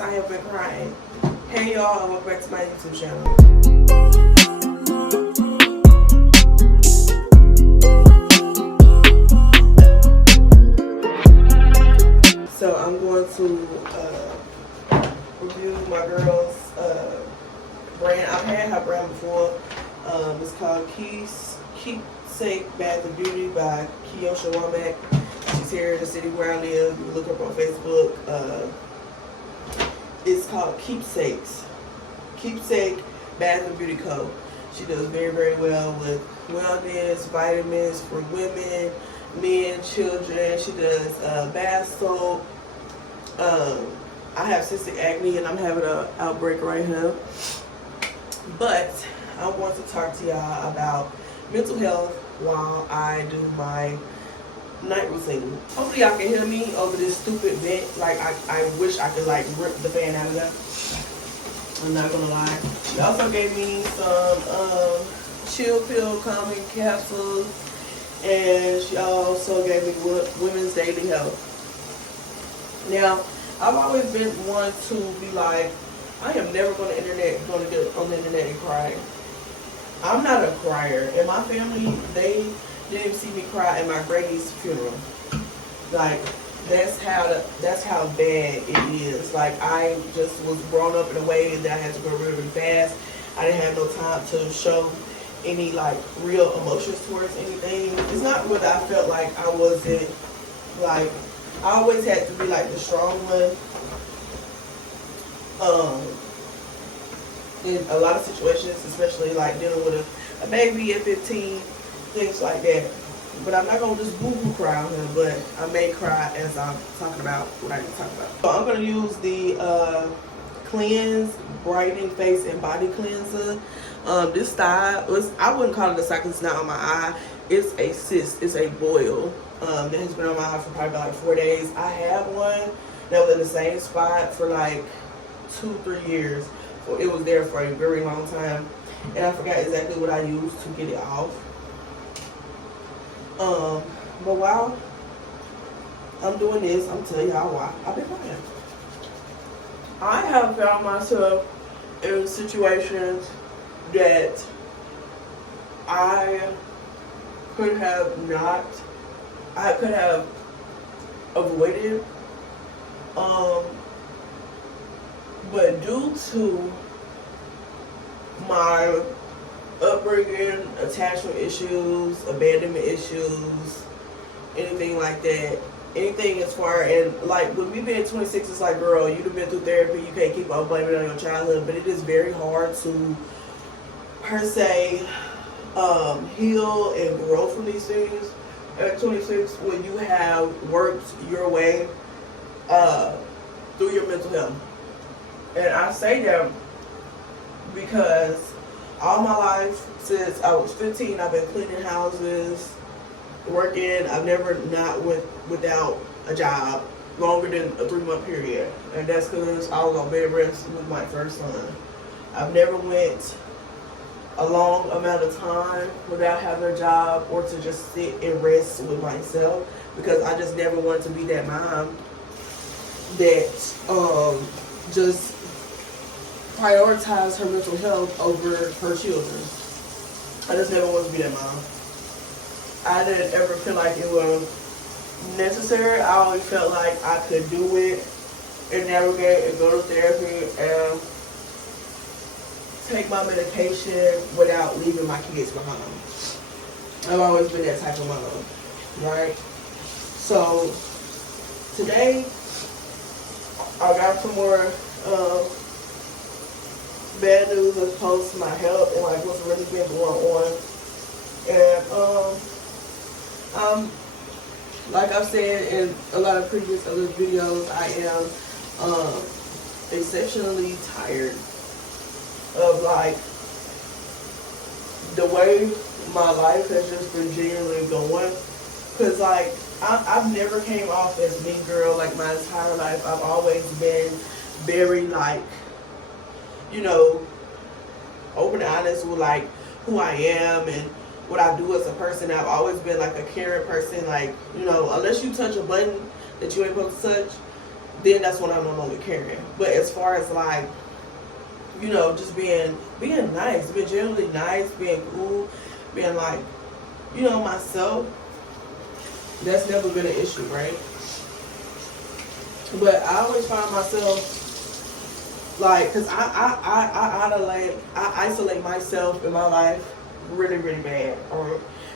because I have been crying. Hey y'all, and welcome back to my YouTube channel. So I'm going to review my girl's brand. I've had her brand before. It's called Keepsake Bath and Beauty by Xoxo. She's here in the city where I live. You can look her up on Facebook. It's called Keepsake Bath and Beauty Co. She does very, very well with wellness, vitamins for women, men, children. She does bath soap. I have cystic acne and I'm having an outbreak right here. But I want to talk to y'all about mental health while I do my night routine. Hopefully y'all can hear me over this stupid vent. Like I wish I could like rip the fan out of that. I'm not gonna lie. She also gave me some chill pill calming capsules, and she also gave me women's daily health. Now I've always been one to be like, I am never gonna get on the internet and cry. I'm not a crier. In my family, they didn't see me cry at my granny's funeral. Like that's how bad it is. Like I just was brought up in a way that I had to go really, really fast. I didn't have no time to show any like real emotions towards anything. It's not whether I felt like I wasn't like, I always had to be like the strong one. In a lot of situations, especially like dealing with a baby at 15, things like that. But I'm not going to just boo-boo cry on him, but I may cry as I'm talking about what I can talk about. So I'm going to use the Cleanse Brightening Face and Body Cleanser. This style, I wouldn't call it a style because it's not on my eye. It's a cyst, it's a boil that has been on my eye for probably about like 4 days. I have one that was in the same spot for like 2-3 years. So it was there for a very long time. And I forgot exactly what I used to get it off. But while I'm doing this, I'm telling y'all why I've been crying. I have found myself in situations that I could have avoided. But due to my upbringing, attachment issues, abandonment issues, anything like that, anything as far, and like with me being 26, it's like, girl, you've been through therapy, you can't keep on blaming it on your childhood, but it is very hard to per se heal and grow from these things at 26 when you have worked your way through your mental health. And I say that because all my life, since I was 15, I've been cleaning houses, working. I've never not went without a job longer than a 3-month period. And that's because I was on bed rest with my first son. I've never went a long amount of time without having a job or to just sit and rest with myself, because I just never wanted to be that mom that just prioritize her mental health over her children. I just never wanted to be that mom. I didn't ever feel like it was necessary. I always felt like I could do it and navigate and go to therapy and take my medication without leaving my kids behind. I've always been that type of mom, right? So today I got some more bad news as opposed to my health and like what's really been going on. And like I've said in a lot of previous other videos, I am exceptionally tired of like the way my life has just been genuinely going. Cause like I've never came off as a mean girl like my entire life. I've always been very like, you know, open and honest with like who I am and what I do as a person. I've always been like a caring person. Like, you know, unless you touch a button that you ain't supposed to touch, then that's when I'm no longer caring. But as far as like, you know, just being nice, being generally nice, being cool, being like, you know, myself, that's never been an issue, right? But I always find myself like, cause I isolate myself in my life really, really bad.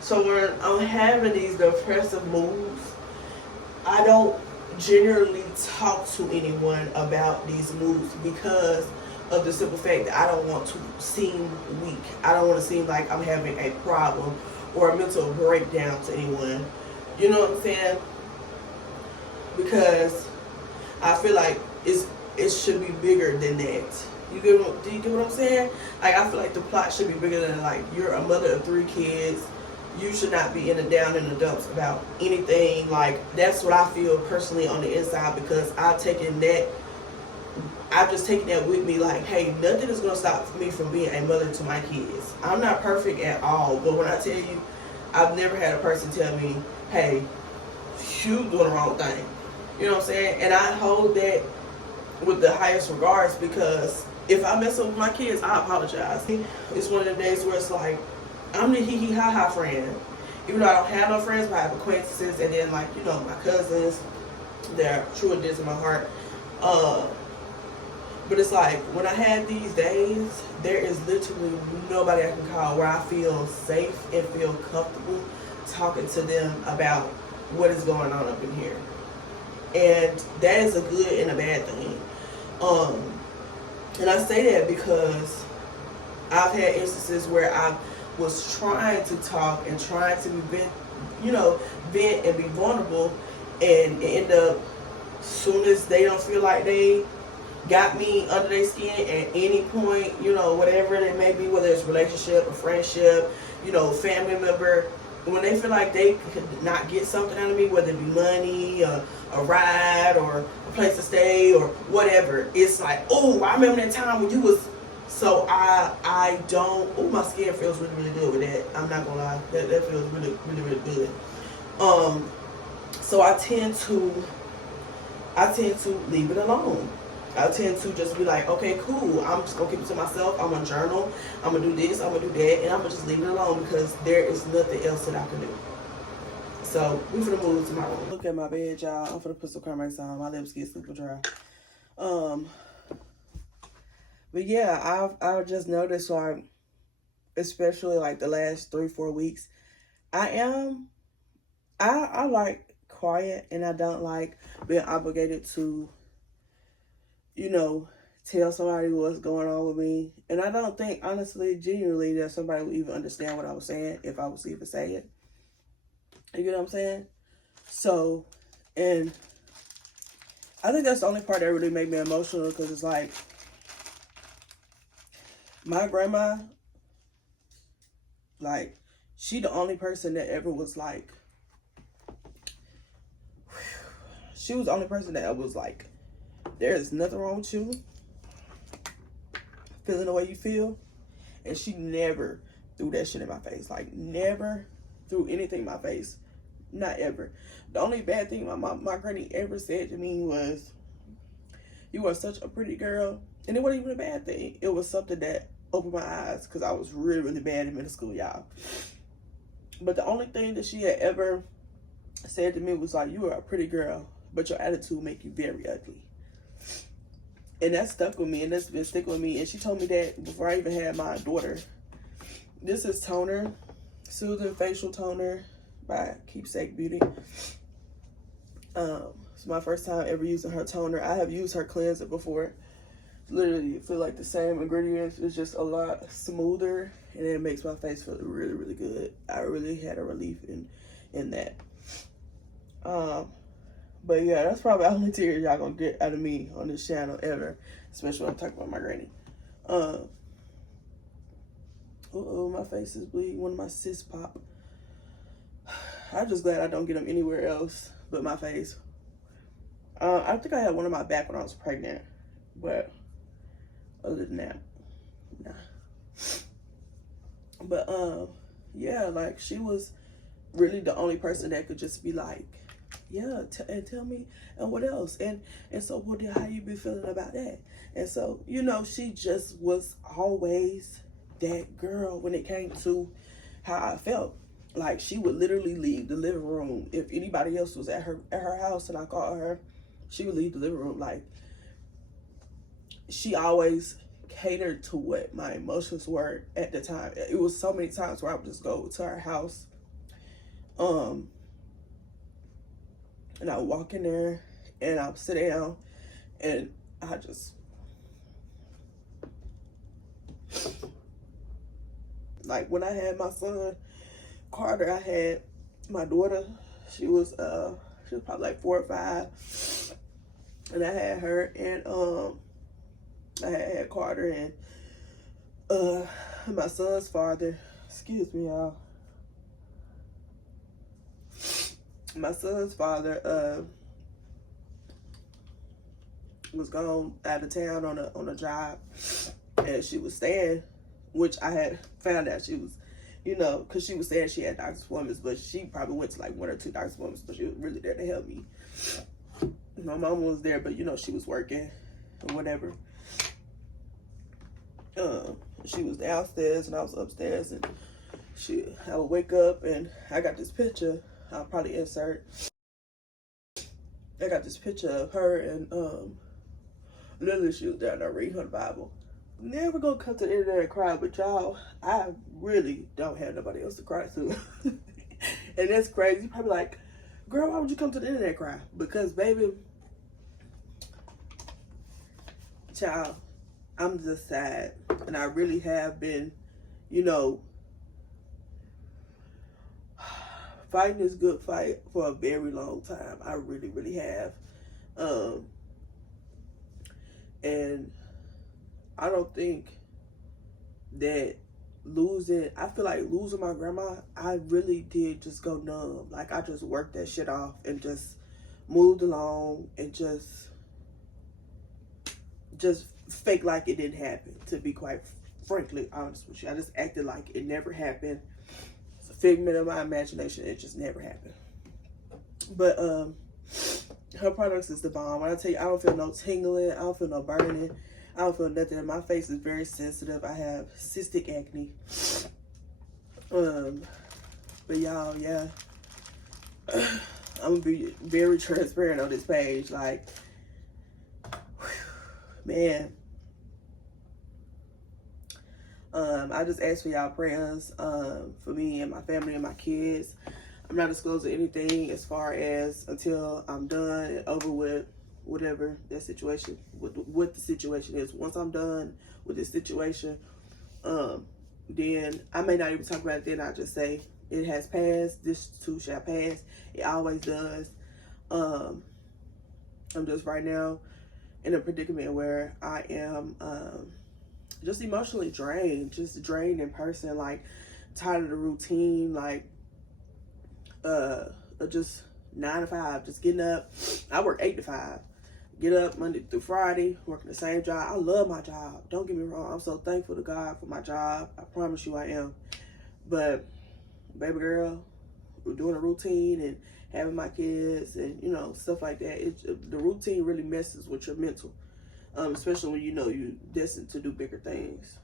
So when I'm having these depressive moods, I don't generally talk to anyone about these moods because of the simple fact that I don't want to seem weak. I don't want to seem like I'm having a problem or a mental breakdown to anyone. You know what I'm saying? Because I feel like it should be bigger than that. Do you get what I'm saying? Like, I feel like the plot should be bigger than, like, you're a mother of 3 kids. You should not be in the down in the dumps about anything. Like, that's what I feel personally on the inside, because I've just taken that with me. Like, hey, nothing is going to stop me from being a mother to my kids. I'm not perfect at all, but when I tell you, I've never had a person tell me, hey, you doing the wrong thing. You know what I'm saying? And I hold that with the highest regards, because if I mess up with my kids, I apologize. It's one of the days where it's like, I'm the hee-hee ha-ha friend. Even though I don't have no friends, but I have acquaintances, and then, like, you know, my cousins, they're true and dear to my heart. But it's like, when I have these days, there is literally nobody I can call where I feel safe and feel comfortable talking to them about what is going on up in here. And that is a good and a bad thing. And I say that because I've had instances where I was trying to talk and trying to vent and be vulnerable, and end up, soon as they don't feel like they got me under their skin at any point, you know, whatever it may be, whether it's relationship or friendship, you know, family member, when they feel like they could not get something out of me, whether it be money, a ride, or a place to stay, or whatever, it's like, oh, I remember that time when you was. So I don't. Oh, my skin feels really, really good with that. I'm not gonna lie, that feels really, really, really good. So I tend to leave it alone. I tend to just be like, okay, cool, I'm just gonna keep it to myself. I'm gonna journal, I'm gonna do this, I'm gonna do that, and I'm gonna just leave it alone, because there is nothing else that I can do. So we finna move to my room. Look at my bed, y'all. I'm finna put some Carmex on. My lips get super dry. But yeah, I've just noticed, like, especially like the last 3-4 weeks, I like quiet, and I don't like being obligated to, you know, tell somebody what's going on with me. And I don't think, honestly, genuinely, that somebody would even understand what I was saying if I was to even say it. You get what I'm saying? So, and I think that's the only part that really made me emotional, because it's like, my grandma, like, she the only person that ever was like, she was the only person that was like, there is nothing wrong with you feeling the way you feel. And she never threw that shit in my face. Like, never threw anything in my face. Not ever. The only bad thing my granny ever said to me was, you are such a pretty girl. And it wasn't even a bad thing. It was something that opened my eyes, because I was really, really bad in middle school, y'all. But the only thing that she had ever said to me was like, you are a pretty girl, but your attitude will make you very ugly. And that stuck with me, and that's been sticking with me. And she told me that before I even had my daughter. This is toner, Soothing Facial Toner by Keepsake Beauty. It's my first time ever using her toner. I have used her cleanser before. Literally, it feels like the same ingredients. It's just a lot smoother, and it makes my face feel really, really good. I really had a relief in that. But yeah, that's probably the only tears y'all gonna get out of me on this channel ever, especially when I'm talking about my granny. My face is bleeding. One of my cysts pop. I'm just glad I don't get them anywhere else but my face. I think I had one on my back when I was pregnant, but other than that, nah. But yeah, like, she was really the only person that could just be like, yeah, and tell me, and what else? And so, what? How you be feeling about that? And so, you know, she just was always that girl when it came to how I felt. Like, she would literally leave the living room if anybody else was at her house and I called her. She would leave the living room. Like, she always catered to what my emotions were at the time. It was so many times where I would just go to her house, and I would walk in there and I would sit down and I just, like, when I had my son Carter, I had my daughter. She was probably like 4 or 5, and I had her, and I had Carter, and my son's father. Excuse me, y'all. My son's father was gone out of town on a job, and she was staying, which I had found out she was, you know, because she was saying she had doctor's appointments, but she probably went to like 1 or 2 doctor's appointments, but she was really there to help me. My mom was there, but you know, she was working or whatever. She was downstairs and I was upstairs, and I would wake up and I got this picture. I'll probably insert. I got this picture of her, and literally she was down there reading her Bible. Never gonna come to the internet and cry, but y'all, I really don't have nobody else to cry to. And that's crazy. You're probably like, girl, why would you come to the internet and cry? Because, baby, child, I'm just sad. And I really have been, you know, fighting this good fight for a very long time. I really, really have. And I don't think that I feel like losing my grandma, I really did just go numb. Like, I just worked that shit off and just moved along and just fake like it didn't happen, to be quite frankly honest with you. I just acted like it never happened. It's a figment of my imagination. It just never happened. But her products is the bomb. When I tell you, I don't feel no tingling, I don't feel no burning, I don't feel nothing. My face is very sensitive. I have cystic acne. But y'all, yeah, I'm gonna be very transparent on this page. Like, man, I just ask for y'all prayers for me and my family and my kids. I'm not disclosing anything as far as until I'm done and over with whatever that situation, what the situation is. Once I'm done with this situation, then I may not even talk about it then. I just say it has passed. This too shall pass. It always does. I'm just right now in a predicament where I am just emotionally drained, just drained in person, like tired of the routine, like just 9 to 5, just getting up. I work 8 to 5. Get up Monday through Friday, working the same job. I love my job. Don't get me wrong. I'm so thankful to God for my job. I promise you I am. But, baby girl, we're doing a routine and having my kids and, you know, stuff like that. The routine really messes with your mental, especially when you know you're destined to do bigger things.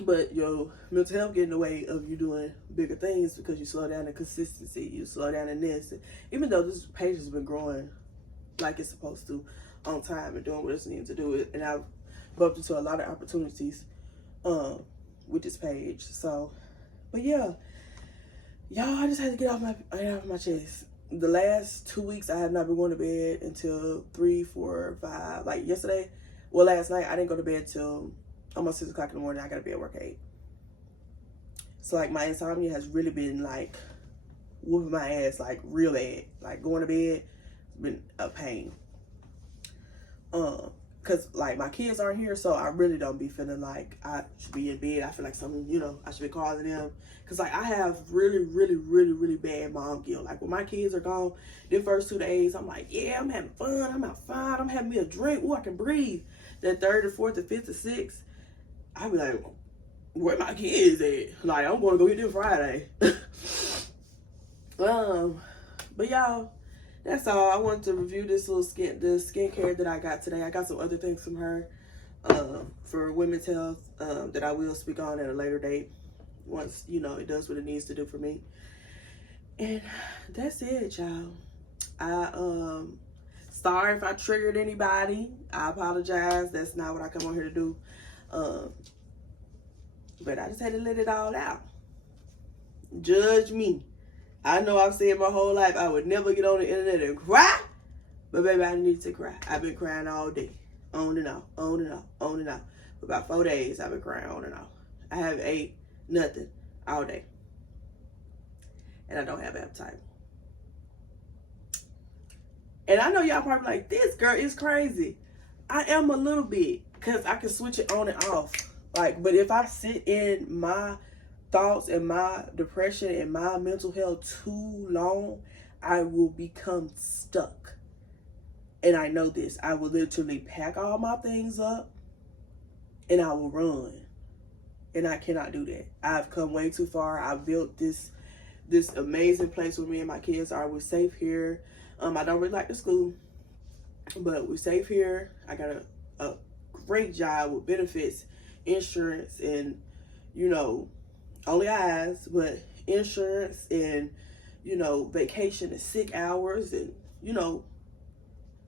But your mental health get in the way of you doing bigger things because you slow down in consistency. You slow down in this. And even though this page has been growing like it's supposed to on time and doing what it's needing to do, and I've bumped into a lot of opportunities with this page. So, but yeah, y'all, I just had to get off my chest. The last 2 weeks I have not been going to bed until 3, 4, 5. Like yesterday, well, last night I didn't go to bed till almost 6 o'clock in the morning. I gotta be at work at 8. So like my insomnia has really been like whooping my ass, like real bad. Like going to bed has been a pain. Cause like my kids aren't here, so I really don't be feeling like I should be in bed. I feel like something, you know, I should be calling them. Cause like I have really, really, really, really bad mom guilt. Like when my kids are gone, the first 2 days, I'm like, yeah, I'm having fun. I'm outside. I'm having me a drink. Ooh, I can breathe. That 3rd or 4th or 5th or 6th, I be like, where my kids at? Like, I'm going to go get them Friday. But y'all, that's all. I wanted to review this little skincare that I got today. I got some other things from her for women's health that I will speak on at a later date once, you know, it does what it needs to do for me. And that's it, y'all. I sorry if I triggered anybody. I apologize. That's not what I come on here to do. But I just had to let it all out. Judge me. I know I've said my whole life I would never get on the internet and cry. But baby, I need to cry. I've been crying all day. On and off, on and off, on and off. For about 4 days, I've been crying on and off. I haven't ate nothing all day. And I don't have appetite. And I know y'all probably like, this girl is crazy. I am a little bit, because I can switch it on and off. Like, but if I sit in my thoughts and my depression and my mental health too long, I will become stuck. And I know this. I will literally pack all my things up and I will run. And I cannot do that. I've come way too far. I've built this amazing place where me and my kids are. We're safe here. I don't really like the school, but we're safe here. I got a great job with benefits, insurance, and, you know, only eyes, but insurance and, you know, vacation and sick hours and, you know,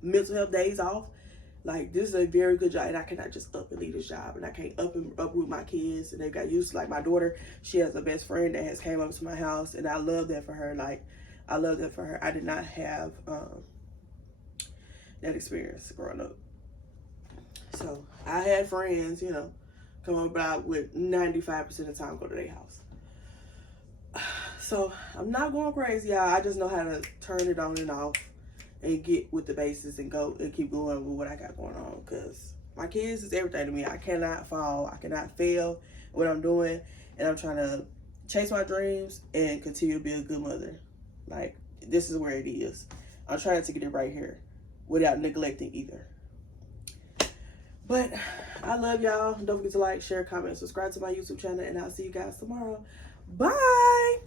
mental health days off. Like, this is a very good job, and I cannot just up and leave this job, and I can't uproot my kids, and they got used to, like, my daughter, she has a best friend that has came up to my house, and I love that for her. Like, I love that for her. I did not have that experience growing up. So, I had friends, you know, come up about with 95% of the time go to their house. So, I'm not going crazy, y'all. I just know how to turn it on and off and get with the basics and go and keep going with what I got going on, because my kids is everything to me. I cannot fall. I cannot fail what I'm doing, and I'm trying to chase my dreams and continue to be a good mother. Like, this is where it is. I'm trying to get it right here without neglecting either. But I love y'all. Don't forget to like, share, comment, subscribe to my YouTube channel, and I'll see you guys tomorrow. Bye.